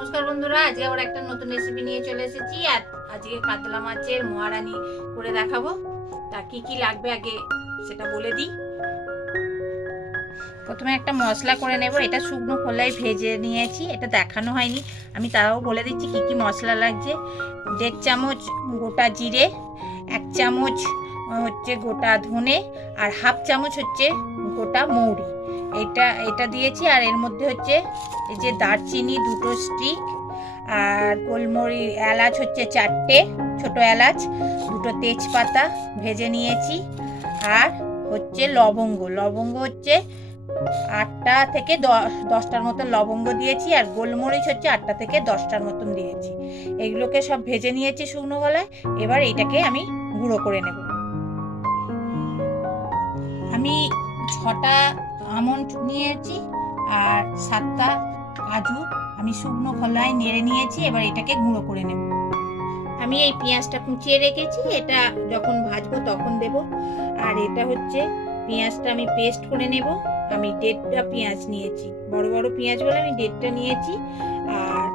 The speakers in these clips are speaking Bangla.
নমস্কার বন্ধুরা, আজকে আবার একটা নতুন রেসিপি নিয়ে চলে এসেছি, আর আজকে কাতলা মাছের মহারানি করে দেখাবো। তা কি কি লাগবে আগে সেটা বলে দিই। প্রথমে একটা মশলা করে নেব, এটা শুকনো খোলায় ভেজে নিয়েছি, এটা দেখানো হয়নি। আমি তাও বলে দিচ্ছি কি কি মশলা লাগছে। দেড় চামচ গোটা জিরে, এক চামচ হচ্ছে গোটা ধনে, আর হাফ চামচ হচ্ছে গোটা মৌরি। এটা এটা দিয়েছি আর এর মধ্যে হচ্ছে এই যে দারচিনি দুটো স্টিক আর গোলমরি এলাচ হচ্ছে চারটে, ছোট এলাচ, দুটো তেজপাতা ভেজে নিয়েছি আর হচ্ছে লবঙ্গ। লবঙ্গ হচ্ছে আটটা থেকে দশটার মতন লবঙ্গ দিয়েছি আর গোলমরিচ হচ্ছে আটটা থেকে দশটার মতন দিয়েছি। এগুলোকে সব ভেজে নিয়েছি শুকনো গলায়, এবার এটাকে আমি গুঁড়ো করে নেব। আমি ছটা আমন্ড নিয়েছি আর সাতটা কাজু আমি শুকনো খোলায় নেড়ে নিয়েছি, এবার এটাকে গুঁড়ো করে নেব। আমি এই পেঁয়াজটা কুচিয়ে রেখেছি, এটা যখন ভাজবো তখন দেব। আর এটা হচ্ছে পেঁয়াজটা আমি পেস্ট করে নেব। আমি দেড়টা পেঁয়াজ নিয়েছি, বড় বড় পেঁয়াজ বলে আমি দেড়টা নিয়েছি আর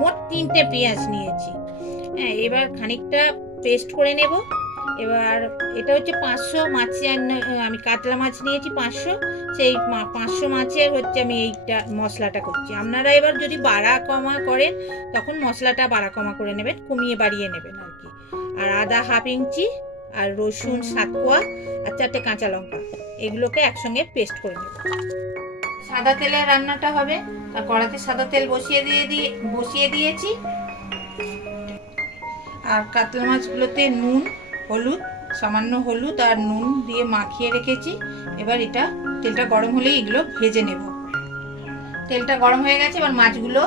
মোট তিনটে পেঁয়াজ নিয়েছি। হ্যাঁ এবার খানিকটা পেস্ট করে নেব। এবার এটা হচ্ছে পাঁচশো মাছের আমি কাতলা মাছ নিয়েছি পাঁচশো, সেই পাঁচশো মাছের হচ্ছে আমি এইটা মশলাটা করছি। আপনারা এবার যদি বাড়া কমা করেন, তখন মশলাটা বাড়া কমা করে নেবেন, কমিয়ে বাড়িয়ে নেবেন আর কি। আর আদা হাফ ইঞ্চি আর রসুন সাত কোয়া আর চারটে কাঁচা লঙ্কা, এগুলোকে একসঙ্গে পেস্ট করে নেব। সাদা তেলে রান্নাটা হবে আর কড়াতে সাদা তেল বসিয়ে দিয়ে দিয়ে, বসিয়ে দিয়েছি। আর কাতলা মাছগুলোতে নুন হলুদ, সামান্য হলুদ আর নুন দিয়ে মাখিয়ে রেখেছি। এবার এটা, তেলটা গরম হলেই এগুলো ভেজে নেব। তেলটা গরম হয়ে গেছে, এবার মাছগুলো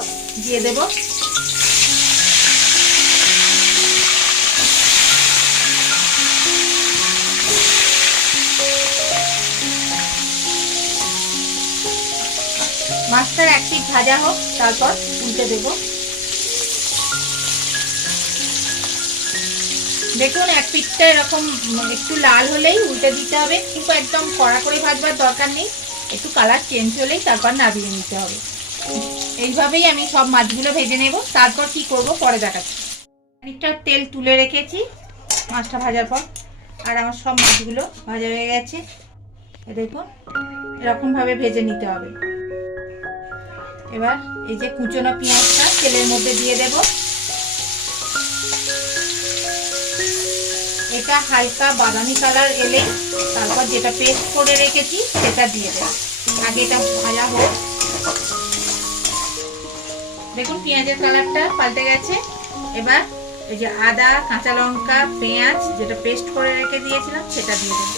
দিয়ে দেব। মাছটার এক ভাজা হোক, তারপর উল্টে দেবো। দেখুন, এক পিঠটা এরকম একটু লাল হলেই উল্টে দিতে হবে। কিন্তু একদম কড়া করে ভাজবার দরকার নেই। একটু কালার চেঞ্জ হলেই তারপর নামিয়ে নিতে হবে। এইভাবেই আমি সব মাছগুলো ভেজে নেব। তারপর কি করব পরে দেখাচ্ছি। খানিকটা তেল তুলে রেখেছি মাছটা ভাজার পর। আর আমার সব মাছগুলো ভাজা হয়ে গেছে। দেখুন, এরকমভাবে ভেজে নিতে হবে। এবার এই যে কুচনো পেঁয়াজটা তেলের মধ্যে দিয়ে দেবো। এটা হালকা বাদামি কালার এলে তারপর যেটা পেস্ট করে রেখেছি সেটা দিয়ে দেব। আগে এটা ভাজা হোক। দেখুন, পেঁয়াজের কালারটা পাল্টে গেছে। এবার এই যে আদা, কাঁচা লঙ্কা, পেঁয়াজ, যেটা পেস্ট করে রেখে দিয়েছিলাম, সেটা দিয়ে দেব।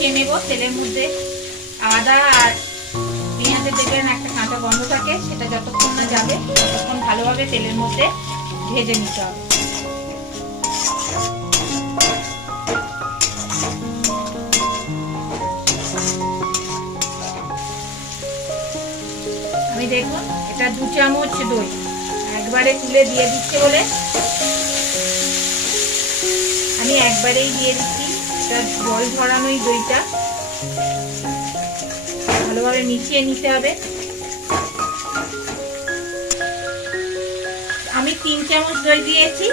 খেয়ে নেব, তেলের মধ্যে আদা আর পেঁয়াজের দেখবেন একটা কাঁচা গন্ধ থাকে, সেটা যতক্ষণ না যাবে, ততক্ষণ ভালোভাবে তেলের মধ্যে ভেজে নিতে হবে। আমি দেখুন, এটা দু চামচ দই, একবারে তুলে দিয়ে দিচ্ছে বলে। আমি একবারেই দিয়ে দিচ্ছি। এটা জল ঝরানোই দইটা। ভালোভাবে মিশিয়ে নিতে হবে। আমি তিন চামচ দই দিয়েছি।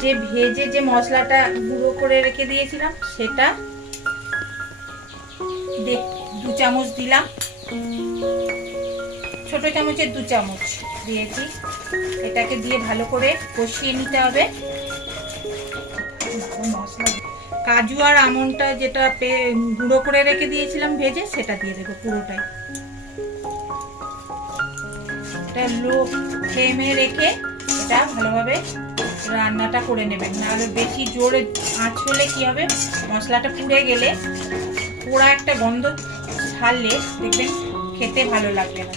যে ভেজে যে মশলাটা গুঁড়ো করে রেখে দিয়েছিলাম, সেটা দু চামচ দিলাম। ছোট চামচের দু চামচ দিয়েছি। এটাকে দিয়ে ভালো করে কষিয়ে নিতে হবে। কাজু আর আমনটা যেটা গুঁড়ো করে রেখে দিয়েছিলাম ভেজে, সেটা দিয়ে দেবো পুরোটাই। লো ফ্লেমে রেখে এটা ভালোভাবে রান্নাটা করে নেবেন। নাহলে বেশি জোরে আঁচ হলে কী হবে? মশলাটা পুড়ে গেলে পোড়া একটা গন্ধ ছাড়লে দেখবেন খেতে ভালো লাগবে না।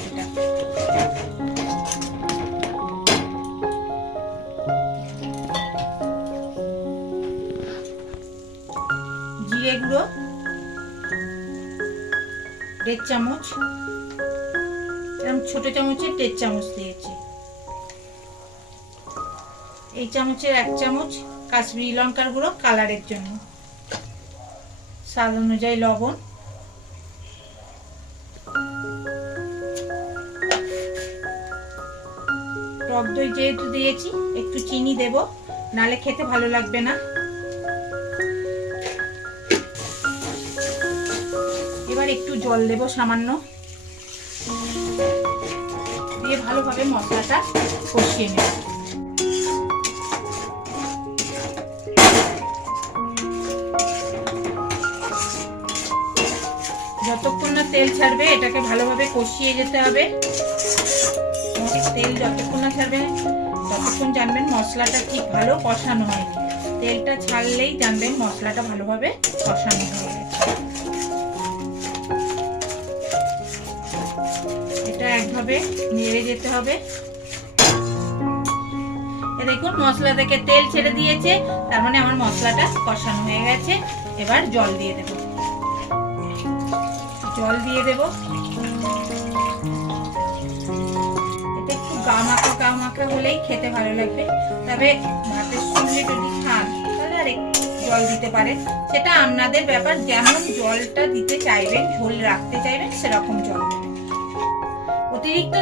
দেড় চামচ। এরকম ছোট চামচের দেড় চামচ দিয়েছি। এই চামচের এক চামচ কাশ্মীরি লঙ্কার গুঁড়ো কালারের জন্য। স্বাদ অনুযায়ী লবণ। টক দই যেহেতু দিয়েছি, একটু চিনি দেব নালে খেতে ভালো লাগবে না। একটু জল দেব সামান্য। দিয়ে ভালোভাবে মশলাটা কষিয়ে নেব। যতক্ষণ না তেল ছাড়বে, এটাকে ভালোভাবে কষিয়ে যেতে হবে। তেল যতক্ষণ না ছাড়বে, ততক্ষণ জানবেন মশলাটা ঠিক ভালো কষানো হয়নি। তেলটা ছাড়লেই জানবেন মশলাটা ভালোভাবে কষানো হয়ে একভাবে নেড়ে যেতে হবে। দেখুন, মশলা থেকে তেল ছেড়ে দিয়েছে, তার মানে আমার মশলাটা কষানো হয়ে গেছে। এবার জল দিয়ে দেব। জল দিয়ে দেব। এটা একটু গা মাখা গা মাখা হলেই খেতে ভালো লাগবে। তবে ভাতের সঙ্গে যদি খান, তাহলে আর জল দিতে পারেন। সেটা আপনাদের ব্যাপার, যেমন জলটা দিতে চাইবেন, ঝোল রাখতে চাইবেন, সেরকম জল। অতিরিক্ত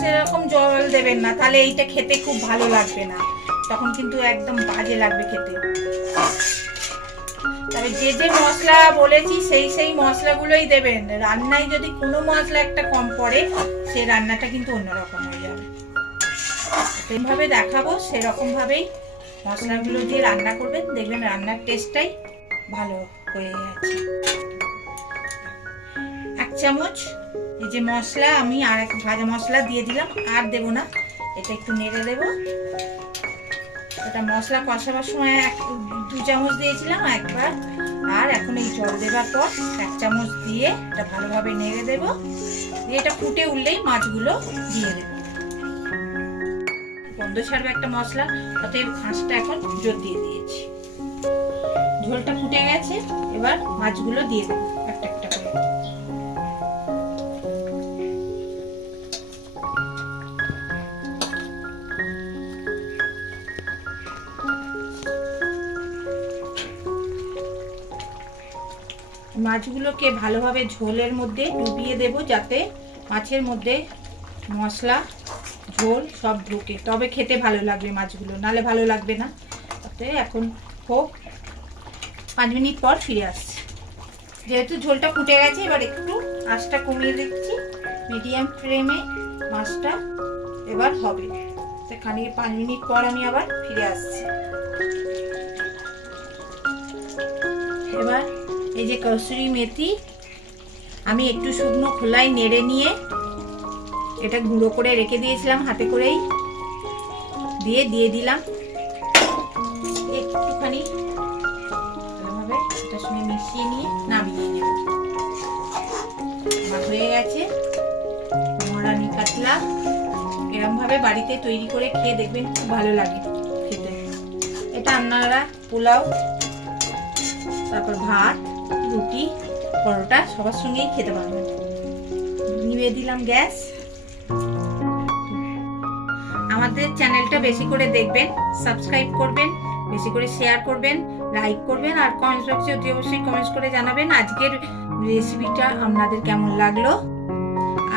সেরকম জল দেবেন না, তাহলে এইটা খেতে খুব ভালো লাগবে না। তখন কিন্তু একদম বাজে লাগবে খেতে। তবে যে যে মশলা বলেছি, সেই সেই মশলাগুলোই দেবেন। রান্নায় যদি কোনো মশলা একটা কম পড়ে, সেই রান্নাটা কিন্তু অন্যরকম হয়ে যাবে। যেভাবে দেখাবো, সেরকমভাবেই মশলাগুলো দিয়ে রান্না করবেন। দেখবেন রান্নার টেস্টটাই ভালো হয়ে যাচ্ছে। এক চামচ এই যে মশলা, আমি আর এক ভাজা মশলা দিয়ে দিলাম, আর দেব না। এটা একটু নেড়ে দেব। এটা মশলা কষাবার সময় এক, দু চামচ দিয়েছিলাম একবার, আর এখন এই জল দেবার পর এক চামচ দিয়ে এটা ভালোভাবে নেড়ে দেব। দিয়ে এটা ফুটে উঠলেই মাছগুলো দিয়ে দেব। গন্ধ ছাড়বে একটা মশলা, অতএব খাঁচটা এখন জোর দিয়ে দিয়েছি। ঝোলটা ফুটে গেছে, এবার মাছগুলো দিয়ে দেবো। মাছগুলোকে ভালোভাবে ঝোলের মধ্যে ডুবিয়ে দেব যাতে মাছের মধ্যে মশলা, ঝোল সব ঢুকে। তবে খেতে ভালো লাগবে মাছগুলো, নালে ভালো লাগবে না। তাতে এখন হোক, পাঁচ মিনিট পর ফিরে আসছি। যেহেতু ঝোলটা ফুটে গেছে, এবার একটু আঁচটা কমিয়ে দিচ্ছি। মিডিয়াম ফ্লেমে মাছটা এবার হবে। সেখানে পাঁচ মিনিট পর আমি আবার ফিরে আসছি। এই যে কসুরি মেথি, আমি একটু শুকনো খোলায় নেড়ে নিয়ে এটা গুঁড়ো করে রেখে দিয়েছিলাম হাতে করেই। দিয়ে দিয়ে দিলাম। একটুখানি ভালোভাবে এটার সঙ্গে মিশিয়ে নিয়ে নামিয়ে নেব। হয়ে গেছে। মরানি কাতলা এরমভাবে বাড়িতে তৈরি করে খেয়ে দেখবেন, খুব ভালো লাগে খেতে। এটা আপনারা পোলাও, তারপর ভাত রুটি, পরোটা, সবার সঙ্গেই খেতে পারবেন। নিভিয়ে দিলাম গ্যাস। আমাদের চ্যানেলটা বেশি করে দেখবেন, সাবস্ক্রাইব করবেন, বেশি করে শেয়ার করবেন, লাইক করবেন, আর কমেন্ট বক্সে অতি অবশ্যই কমেন্টস করে জানাবেন আজকের রেসিপিটা আপনাদের কেমন লাগল।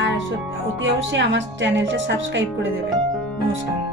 আর অতি অবশ্যই আমার চ্যানেলটা সাবস্ক্রাইব করে দেবেন। নমস্কার।